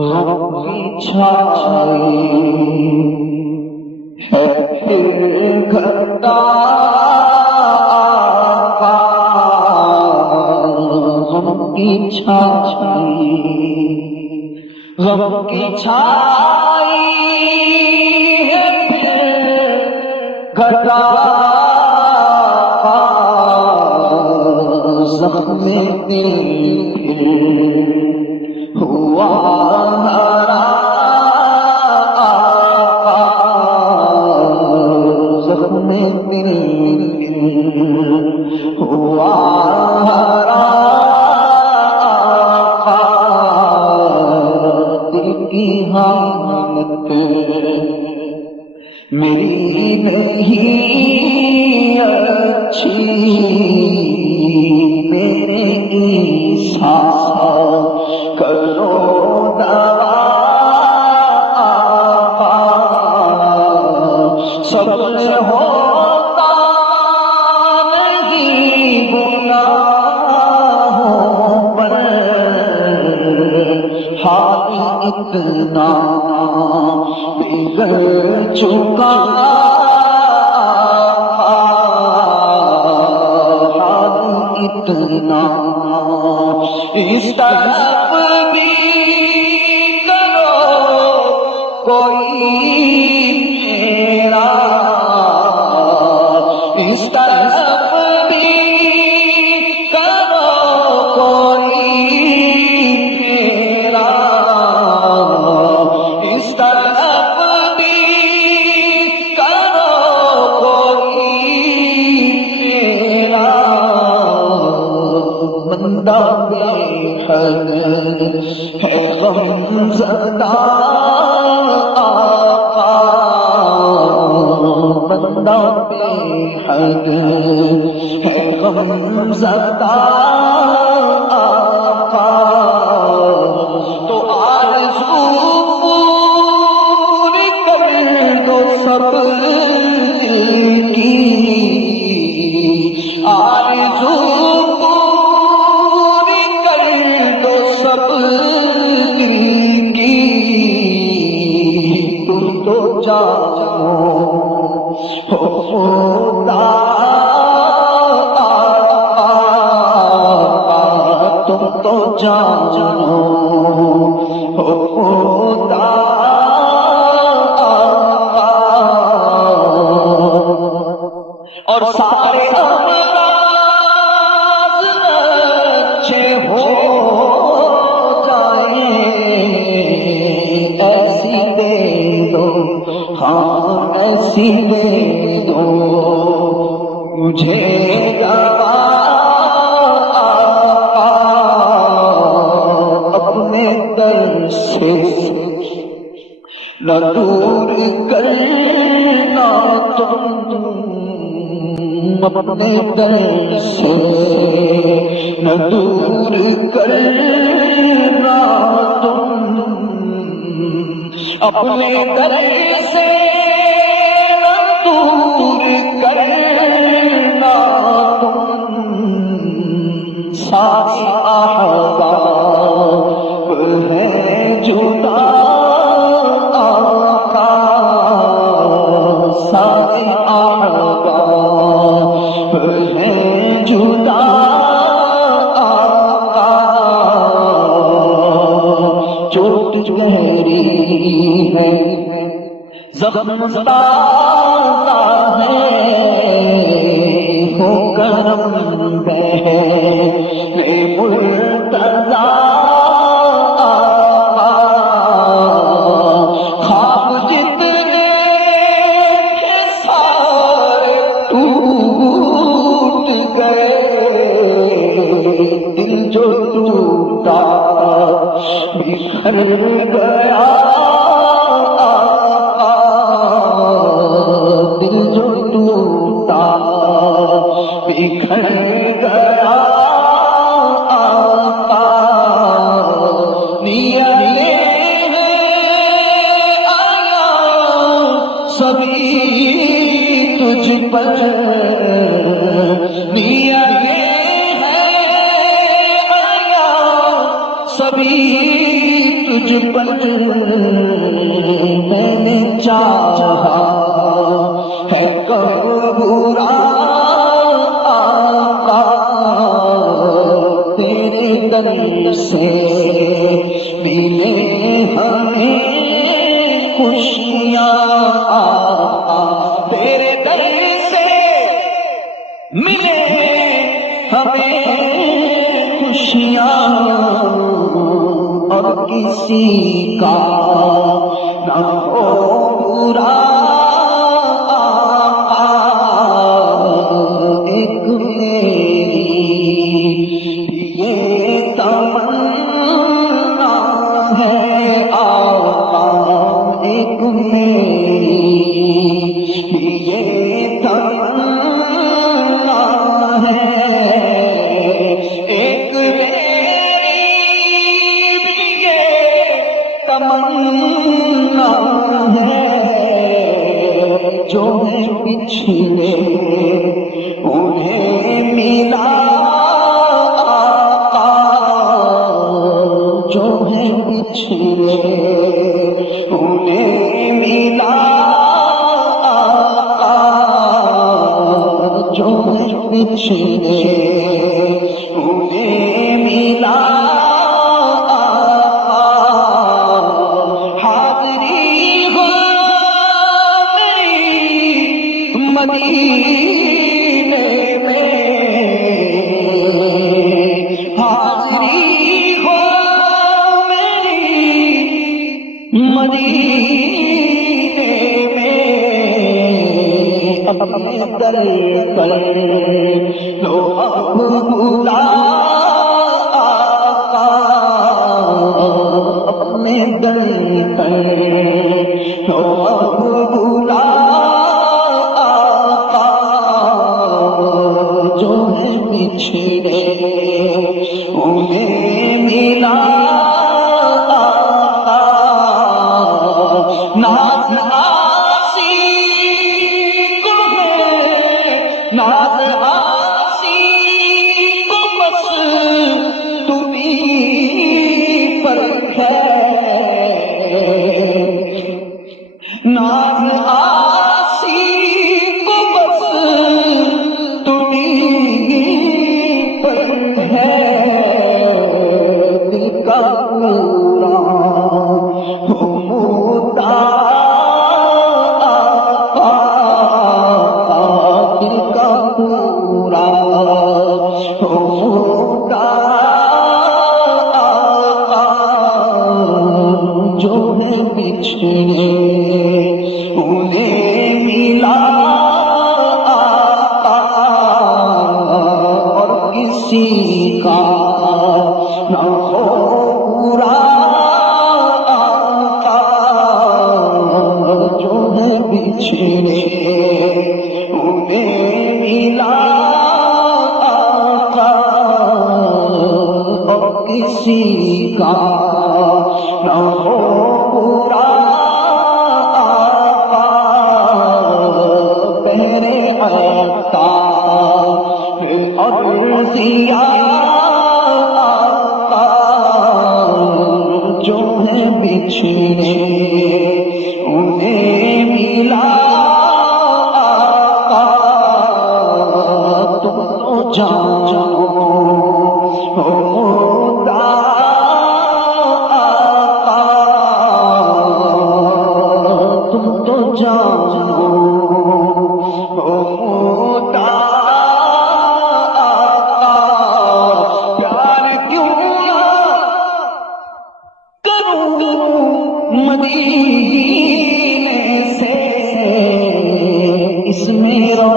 غم چھائی ہے پھر گھٹا غم کی چھائی غم کی چھائی ہے پھر گھٹا زخم دل ہوا ہرا زخم دل ہوا ہرا دل کی حالت میری نہیں اچھی میرے عیسیٰ کرو دوا صبر ہوتا نہیں گناہوں پر حال اتنا بگڑ چکا اتنا اس طرف بھی کرو کوئی میرا اس طرف بھی کرو کوئی میرا اس طرف بھی کرو کوئی میرا بندہ بے حد ہے غم زدہ آقا بندہ بے حد ہے غم زدہ آقا تو آرزو پوری کر دو سب دل کی آرزو تم تو جانو خدا اور سارے امراض اچھے ہو جائیں ایسی دے دو ہاں ایسی دے دو مجھے دوا اپنے در سے نہ دور کرنا تم اپنے در سے نہ دور کرنا تم اپنے در سے دور کرنا تم سارے احباب ہیں جدا آقا سارے احباب ہیں جدا آقا چوٹ گہری ہے زخم تازہ ہے ہو کرم ہے مرتضی خواب جتنے کے سارے ٹوٹ گئے دل جو ٹوٹا بکھر گیا دل جو ٹوٹا بکھر گیا سبھی تجھ پر نیت ہے آیا سبھی پل میں نے چاہا ہے کب برا آقا تیرے در سے ملے ہمیں خوشیاں آقا تیرے در سے ملے ہمیں خوشیاں اور کسی کا نہ ہو برا آقا ایک میری یہ تمنا ہے آقا ایک میری یہ تمنا ہے ایک تمنا ہے جو ہے پچھلے انہیں ملا آقا جو ہے پچھلے انہیں ملا آقا جو ہے پچھلے انہیں ملا مدینے میں حاضری ہو میری مدینے میں اپنے در پر لو اب بلا آقا اپنے در پر لو اب بلا پچھلے انہیں ملا ناز آسی کو ہے ناز آسی کو بس تمہیں پر ہے ناز آسی کو بس دل کا پورا ہوتا دل کا پورا ہوتا جو ہے پچھلے انہیں ملا اور کسی کا نہ ہو برا آقا جو ہے پچھلے انہیں ملا آقا اور کسی کا نہ ہو برا آقا پہرے آقا اور ضیا جو ہے پچھلے انہیں ملا آقا تم تو جانو ہوگا آقا تم تو جانو ہوگا مدینے سے اس میں رو